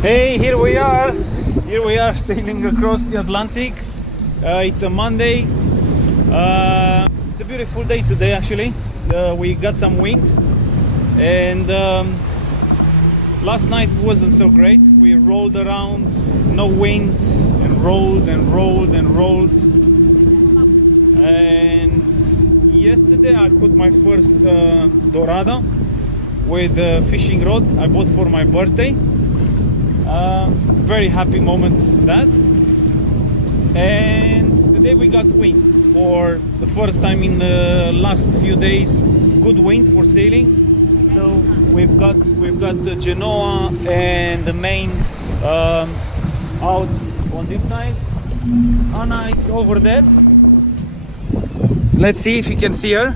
Hey, here we are. Here we are sailing across the Atlantic. It's a Monday. It's a beautiful day today, actually. We got some wind, and last night wasn't so great. We rolled around, no wind, and rolled and rolled and rolled. And yesterday I caught my first dorada with a fishing rod I bought for my birthday. Very happy moment that. And today we got wind for the first time in the last few days. Good wind for sailing. So we've got the Genoa and the main out on this side. Anna, it's over there. Let's see if you can see her.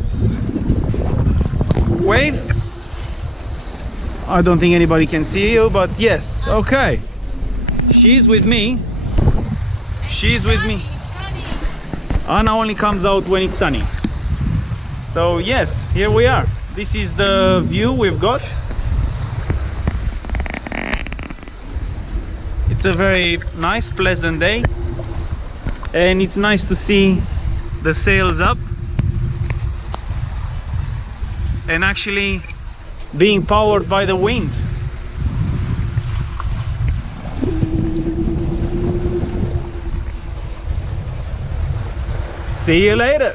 Wave. I don't think anybody can see you, but yes, okay. She's with me. She's with me. Anna only comes out when it's sunny. So yes, here we are. This is the view we've got. It's a very nice, pleasant day. And it's nice to see the sails up. And actually being powered by the wind. See you later.